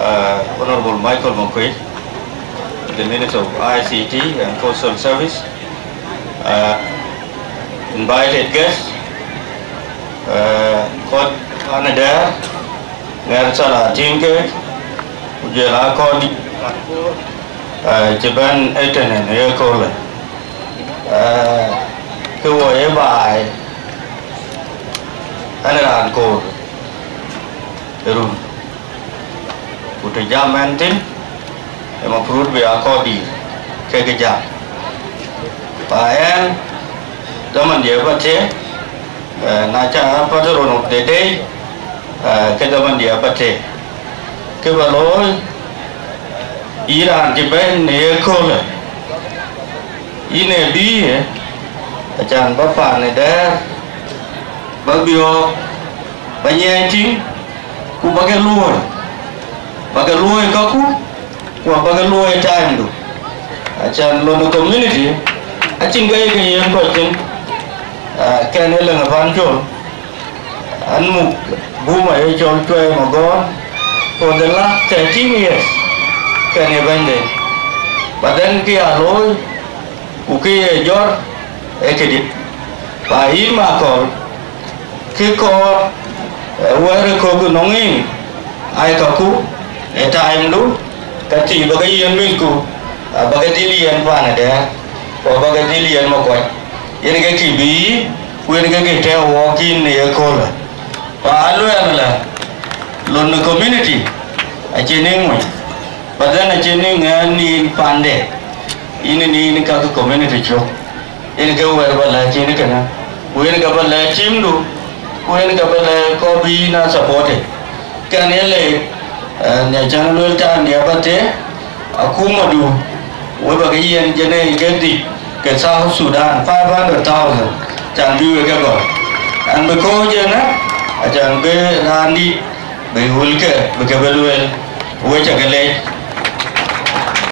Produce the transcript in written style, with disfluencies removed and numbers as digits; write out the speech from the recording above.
Honorable Michael Moncrief, the Minister of ICT and Postal Service, invited guests, Court Canada, Narsala Tinke, Ujela Kodi, Japan Eton and Aircola. Who were by Anaran Code, the room. Put a jam mantin, and a fruit be a cordy, take a jam. By an Daman Diabate, Nacha Patron of the day, Kedaman Diabate. Kevalo, Iran, Japan, near Cola. In a bee, a Jan Bafan there, Babio, Banyanting, Kubagalua. Bagaloi kaku, wa bagaloi time do. Acan lono community, acing gaya gaya yang kotin, kan elang avanjol, anmu buma ejol tuai magon, for the last 13 years, kan ebande. Badan kia loi, uki ejor, ekedip. Bayi makol, kiko, where kogu nonging, ai kaku. Time lu, kati bagai yang minggu, bagai dilian mana dia, bagai dilian makwai. Ini kaki kibi, ini kaki kita walking ni ekola. Palu yang lah, lon community, aje nengmui. Padahal aje nengan ni pandai. Ini kaki community jo. Ini kau berbala aje ni kena. Ini kau berbala team lu, ini kau berbala kopi na support. Kan ele nhà chăn nuôi ta nhà bắt thế, aku madu, với bà cái gì cho nên cái gì cái sao Sudan 500,000 chẳng view cái gọi, anh bị cô chứ nè, chẳng bị anh đi bị hul cái bị cái belu, với chẳng cái này